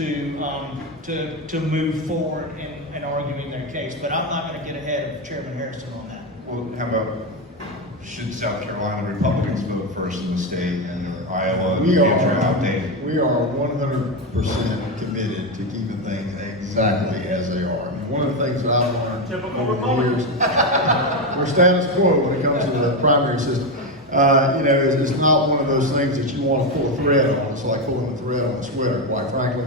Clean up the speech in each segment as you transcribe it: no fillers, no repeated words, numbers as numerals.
to move forward in arguing their case. But I'm not going to get ahead of Chairman Harrison on that. Well, how about, should South Carolina Republicans vote first in the state and Iowa, New Hampshire outdated? We are 100% committed to keeping things exactly as they are. I mean, one of the things that I've learned over the years, we're status quo when it comes to the primary system. It's not one of those things that you want to pull a thread on. It's like pulling a thread on a sweater, quite frankly.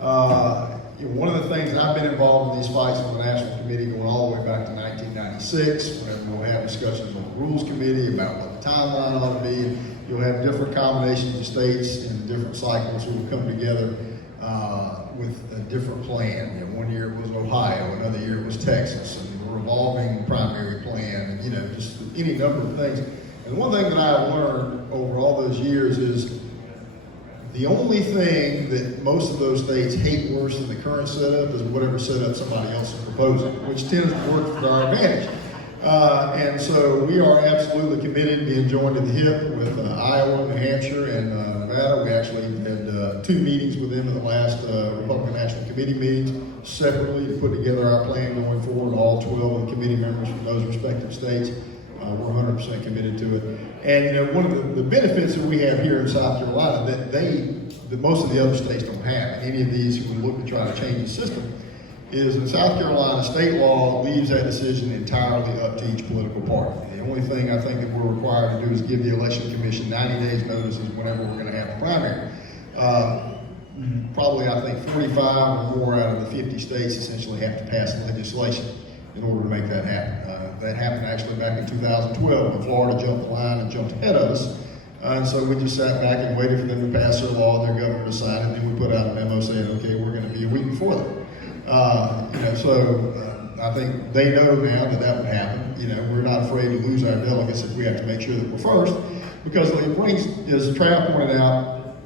One of the things that I've been involved in these fights on the National Committee going all the way back to 1996, whenever we'll have discussions on the Rules Committee about what the timeline ought to be. You'll have different combinations of states in different cycles who will come together with a different plan. One year it was Ohio, another year it was Texas, and a revolving primary plan, and just any number of things. And one thing that I learned over all those years is the only thing that most of those states hate worse than the current setup is whatever setup somebody else is proposing, which tends to work to our advantage. And so we are absolutely committed to being joined at the hip with Iowa, New Hampshire, and Nevada. We actually had 2 meetings with them in the last Republican National Committee meetings separately to put together our plan going forward, all 12 of the committee members from those respective states. We're 100% committed to it. And one of the benefits that we have here in South Carolina that most of the other states don't have, and any of these who would look to try to change the system, is in South Carolina, state law leaves that decision entirely up to each political party. The only thing I think that we're required to do is give the Election Commission 90 days notice whenever we're going to have a primary. Probably, I think, 45 or more out of the 50 states essentially have to pass legislation in order to make that happen. That happened actually back in 2012 when Florida jumped the line and jumped ahead of us. And so we just sat back and waited for them to pass their law, their governor to sign it, and then we put out a memo saying, okay, we're going to be a week before them. I think they know now that would happen. We're not afraid to lose our delegates if we have to make sure that we're first, because it brings, as Trav pointed out,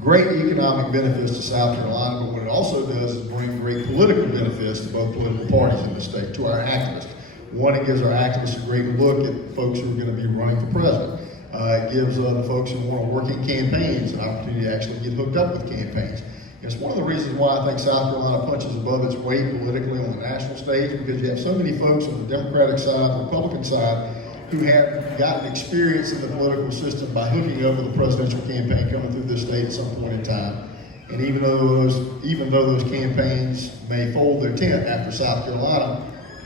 great economic benefits to South Carolina, but what it also does is bring great political benefits to both political parties in the state, to our activists. One, it gives our activists a great look at folks who are going to be running for president. It gives the folks who want to work in campaigns an opportunity to actually get hooked up with campaigns. It's one of the reasons why I think South Carolina punches above its weight politically on the national stage, because you have so many folks on the Democratic side, the Republican side, who have gotten experience in the political system by hooking up with a presidential campaign coming through this state at some point in time. And even though those campaigns may fold their tent after South Carolina,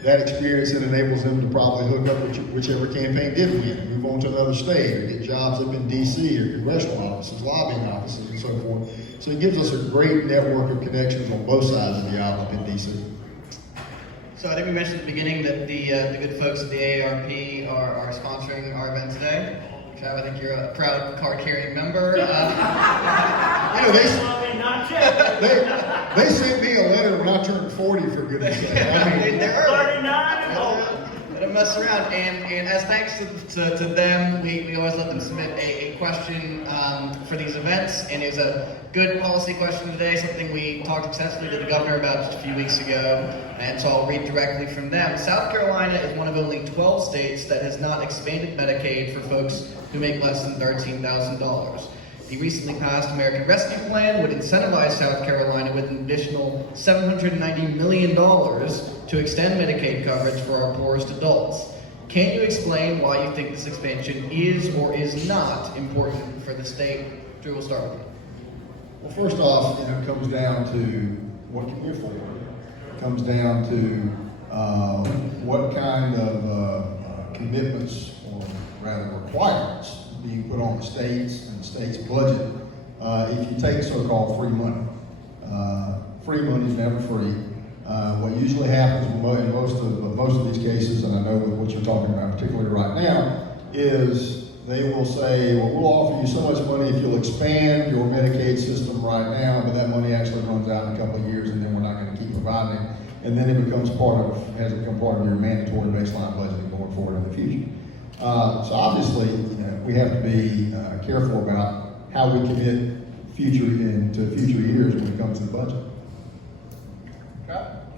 that experience then enables them to probably hook up with whichever campaign did win and move on to another state or get jobs up in D.C. or congressional offices, lobbying offices, and so forth. So it gives us a great network of connections on both sides of the aisle up in D.C. So I think we mentioned at the beginning that the good folks at the AARP are sponsoring our event today. Trav, I think you're a proud card-carrying member. They sent me a letter when I turned 40, for goodness sake. They're 39. Let them mess around. And as thanks to them, we always let them submit a question for these events. And it was a good policy question today, something we talked extensively to the governor about just a few weeks ago. And so I'll read directly from them. South Carolina is one of only 12 states that has not expanded Medicaid for folks who make less than $13,000. The recently passed American Rescue Plan would incentivize South Carolina with an additional $790 million to extend Medicaid coverage for our poorest adults. Can you explain why you think this expansion is or is not important for the state? Drew, we'll start with you. Well, first off, it comes down to what can you afford? It comes down to what kind of commitments, or rather requirements, being put on the states and the state's budget if you take so-called free money. Free money is never free. What usually happens in most of these cases, and I know what you're talking about particularly right now, is they will say, well, we'll offer you so much money if you'll expand your Medicaid system right now, but that money actually runs out in a couple of years, and then we're not going to keep providing it, and then it has become part of your mandatory baseline budgeting going forward in the future. So obviously, we have to be careful about how we commit future years when it comes to the budget.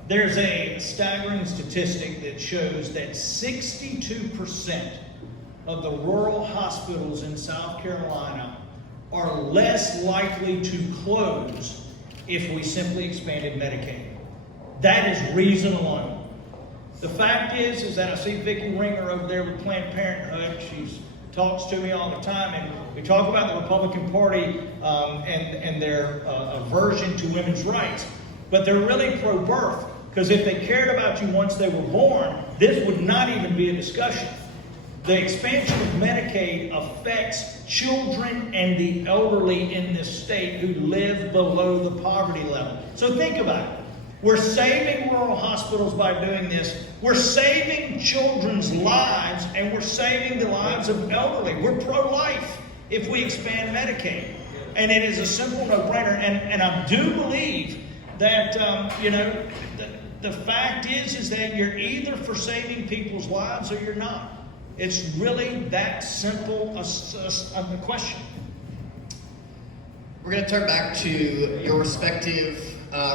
There's a staggering statistic that shows that 62% of the rural hospitals in South Carolina are less likely to close if we simply expanded Medicaid. That is reason alone. The fact is that I see Vicki Ringer over there with Planned Parenthood. She talks to me all the time, and we talk about the Republican Party and their aversion to women's rights. But they're really pro-birth, because if they cared about you once they were born, this would not even be a discussion. The expansion of Medicaid affects children and the elderly in this state who live below the poverty level. So think about it. We're saving rural hospitals by doing this. We're saving children's lives, and we're saving the lives of elderly. We're pro-life if we expand Medicaid. And it is a simple no-brainer. And I do believe that, the fact is that you're either for saving people's lives or you're not. It's really that simple a question. We're going to turn back to your respective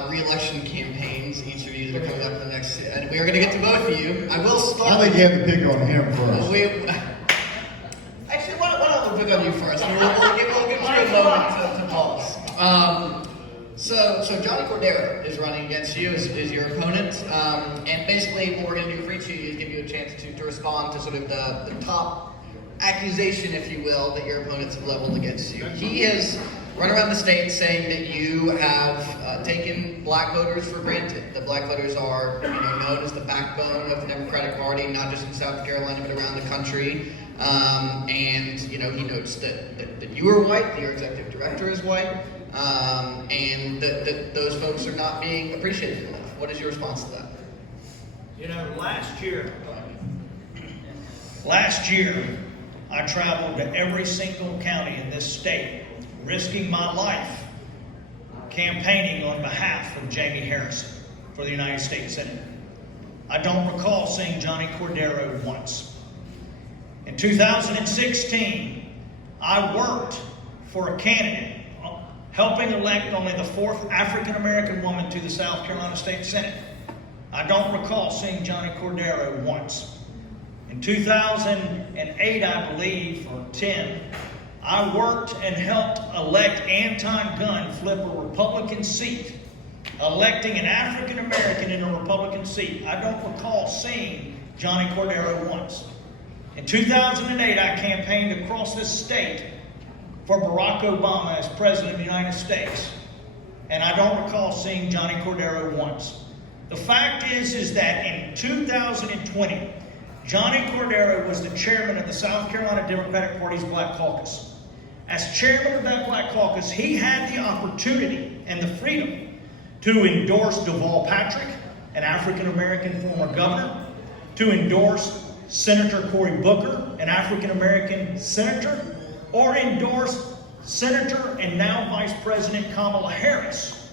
re-election campaigns, each of you that are coming up in the next, and we are going to get to both of you. I will start. I think you have to pick on him first. Actually, why don't we pick on you first? We'll give you a moment to pause. So Johnny Cordero is running against you as your opponent, and basically what we're going to do for each of you is give you a chance to respond to sort of the top accusation, if you will, that your opponents have leveled against you. He has run around the state saying that you have taken black voters for granted. The black voters are known as the backbone of the Democratic Party, not just in South Carolina but around the country. And he notes that you are white, that your executive director is white, and that those folks are not being appreciated enough. What is your response to that? Last year, I traveled to every single county in this state, risking my life, campaigning on behalf of Jamie Harrison for the United States Senate. I don't recall seeing Johnny Cordero once. In 2016, I worked for a candidate helping elect only the fourth African-American woman to the South Carolina State Senate. I don't recall seeing Johnny Cordero once. In 2008, I believe, or 10, I worked and helped elect Anton Gunn flip a Republican seat, electing an African-American in a Republican seat. I don't recall seeing Johnny Cordero once. In 2008, I campaigned across this state for Barack Obama as President of the United States, and I don't recall seeing Johnny Cordero once. The fact is that in 2020, Johnny Cordero was the chairman of the South Carolina Democratic Party's Black Caucus. As chairman of that Black Caucus, he had the opportunity and the freedom to endorse Deval Patrick, an African-American former governor, to endorse Senator Cory Booker, an African-American senator, or endorse Senator and now Vice President Kamala Harris.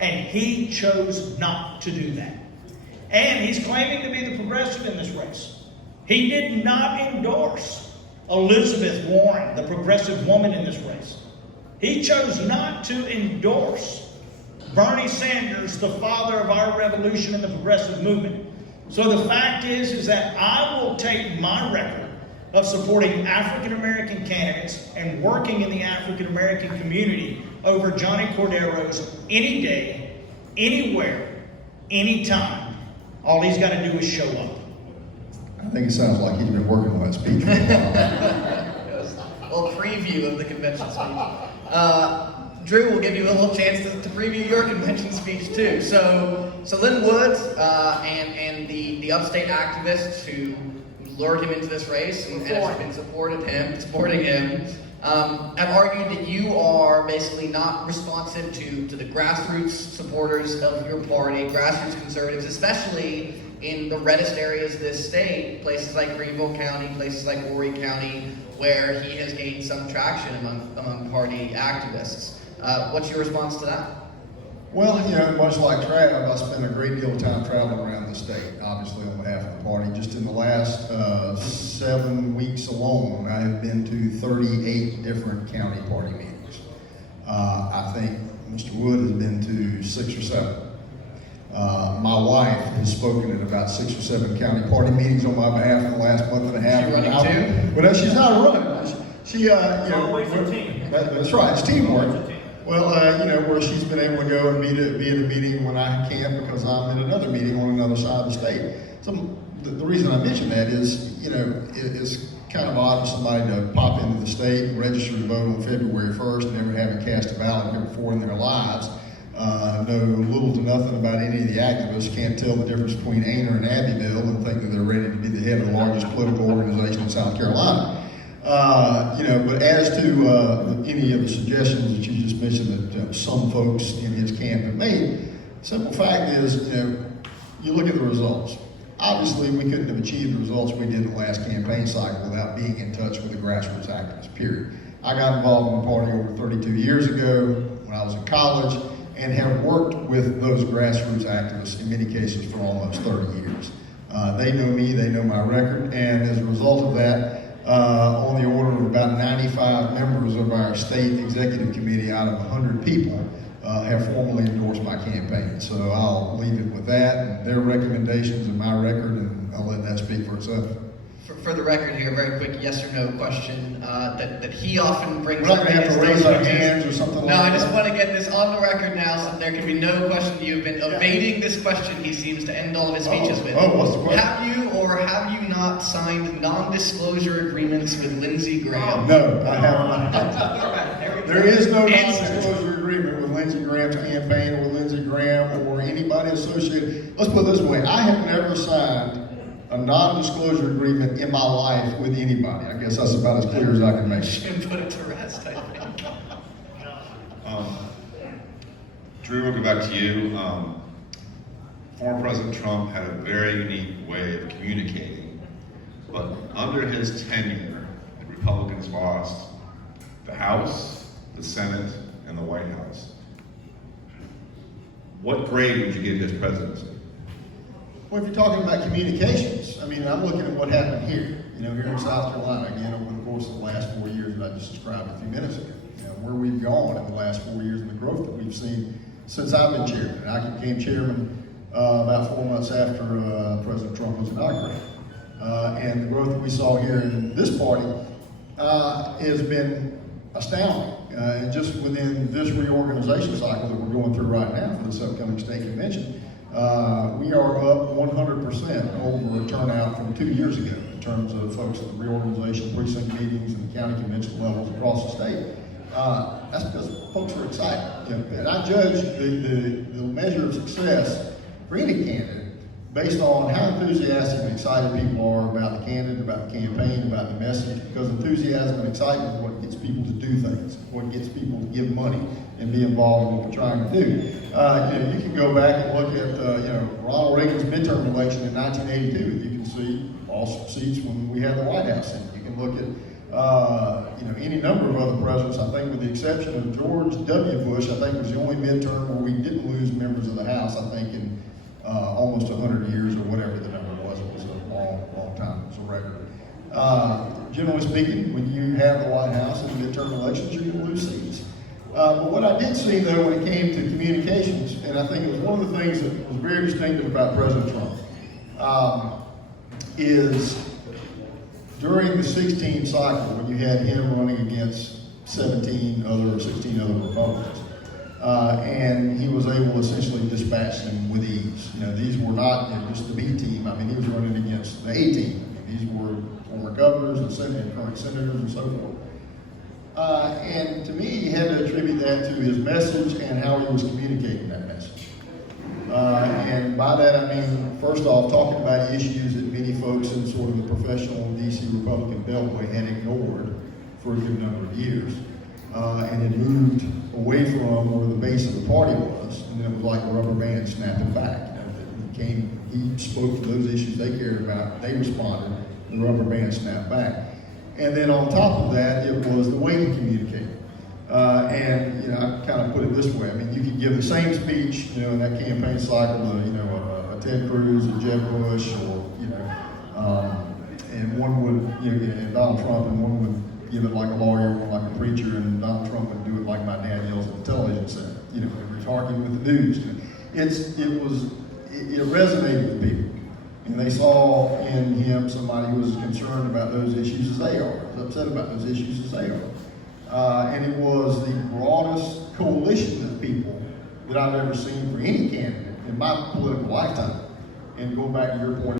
And he chose not to do that. And he's claiming to be the progressive in this race. He did not endorse Elizabeth Warren, the progressive woman in this race. He chose not to endorse Bernie Sanders, the father of our revolution and the progressive movement. So the fact is that I will take my record of supporting African-American candidates and working in the African-American community over Johnny Cordero's any day, anywhere, anytime. All he's got to do is show up. I think it sounds like he's been working on that speech for a while. Well, preview of the convention speech. Drew will give you a little chance to preview your convention speech too. So Lynn Woods and the upstate activists who lured him into this race and have been supporting him, have argued that you are basically not responsive to the grassroots supporters of your party, grassroots conservatives, especially in the reddest areas of this state, places like Greenville County, places like Horry County, where he has gained some traction among party activists. What's your response to that? Well, much like Trav, I spend a great deal of time traveling around the state, obviously on behalf of the party. Just in the last 7 weeks alone, I have been to 38 different county party meetings. I think Mr. Wood has been to 6 or 7. My wife has spoken at about 6 or 7 county party meetings on my behalf in the last month and a half. Is she running too? But she's not running. She always a team. That's right. It's teamwork. Well, you know, where she's been able to go and be at a meeting when I can't because I'm in another meeting on another side of the state. So the reason I mention that is, you know, it's kind of odd for somebody to pop into the state and register to vote on February 1st, never having cast a ballot here before in their lives. Know little to nothing about any of the activists, can't tell the difference between Aner and Abbeville, and think that they're ready to be the head of the largest political organization in South Carolina. You know, but as to any of the suggestions that you just mentioned that some folks in his camp have made, simple fact is, you know, you look at the results. Obviously, we couldn't have achieved the results we did in the last campaign cycle without being in touch with the grassroots activists, period. I got involved in the party over 32 years ago when I was in college and have worked with those grassroots activists in many cases for almost 30 years. They know me, they know my record, and as a result of that, on the order of about 95 members of our state executive committee out of 100 people have formally endorsed my campaign. So I'll leave it with that and their recommendations and my record, and I'll let that speak for itself. For the record here, a very quick yes or no question that he often brings We're not up. going to have to raise our hands or something like that. No, I just want to get this on the record now so there can be no question. You've been evading this question he seems to end all of his speeches with. Oh, what's the question? Have you or have you not signed non-disclosure agreements with Lindsey Graham? No, I have not. There is no non-disclosure agreement with Lindsey Graham's campaign or with Lindsey Graham or anybody associated. Let's put it this way, I have never signed a non-disclosure agreement in my life with anybody. I guess that's about as clear as I can make it. And put it to rest, I think. Drew, we'll go back to you. Former President Trump had a very unique way of communicating, but under his tenure, the Republicans lost the House, the Senate, and the White House. What grade would you give his presidency? Well, if you're talking about communications, I mean, I'm looking at what happened here, you know, here in South Carolina, again, over the course of the last 4 years that I just described a few minutes ago, you know, where we've gone in the last 4 years and the growth that we've seen since I've been chairman. And I became chairman about 4 months after President Trump was inaugurated. And the growth that we saw here in this party has been astounding. And just within this reorganization cycle that we're going through right now for this upcoming state convention, we are up 100% over a turnout from 2 years ago in terms of folks at the reorganization precinct meetings and the county convention levels across the state. That's because folks are excited. You know, and I judge the measure of success for any candidate based on how enthusiastic and excited people are about the candidate, about the campaign, about the message, because enthusiasm and excitement is what gets people to do things, what gets people to give money and be involved in what we're trying to do. You know, you can go back and look at you know, Ronald Reagan's midterm election in 1982. You can see all seats when we had the White House in it. You can look at you know, any number of other presidents. I think with the exception of George W. Bush, I think it was the only midterm where we didn't lose members of the House, I think in almost 100 years or whatever the number was. It was a long time. It was a record. Generally speaking, when you have the White House in midterm elections, you're going to lose seats. But what I did see, though, when it came to communications, and I think it was one of the things that was very distinctive about President Trump, is during the 16 cycle, when you had him running against 16 other Republicans, and he was able to essentially dispatch them with ease. You know, these were not just the B team. I mean, he was running against the A team. I mean, these were former governors and current senators and so forth. And to me, he had to attribute that to his message and how he was communicating that message. And by that I mean, first off, talking about issues that many folks in sort of the professional DC Republican beltway had ignored for a good number of years. And had moved away from where the base of the party was, and then it was like a rubber band snapping back. You know, he spoke to those issues they cared about, they responded, and the rubber band snapped back. And then on top of that, it was the way he communicated. And you know, I kind of put it this way. I mean, you could give the same speech, you know, in that campaign cycle to, you know, a Ted Cruz, a Jeb Bush, or you know, and one would, you know, and Donald Trump, and one would give it like a lawyer, one like a preacher, and Donald Trump would do it like my dad yells at the television set. You know, it was arguing with the news. It resonated with people. And they saw in him somebody who was concerned about those issues as they are, was upset about those issues as they are. And it was the broadest coalition of people that I've ever seen for any candidate in my political lifetime. And go back to your point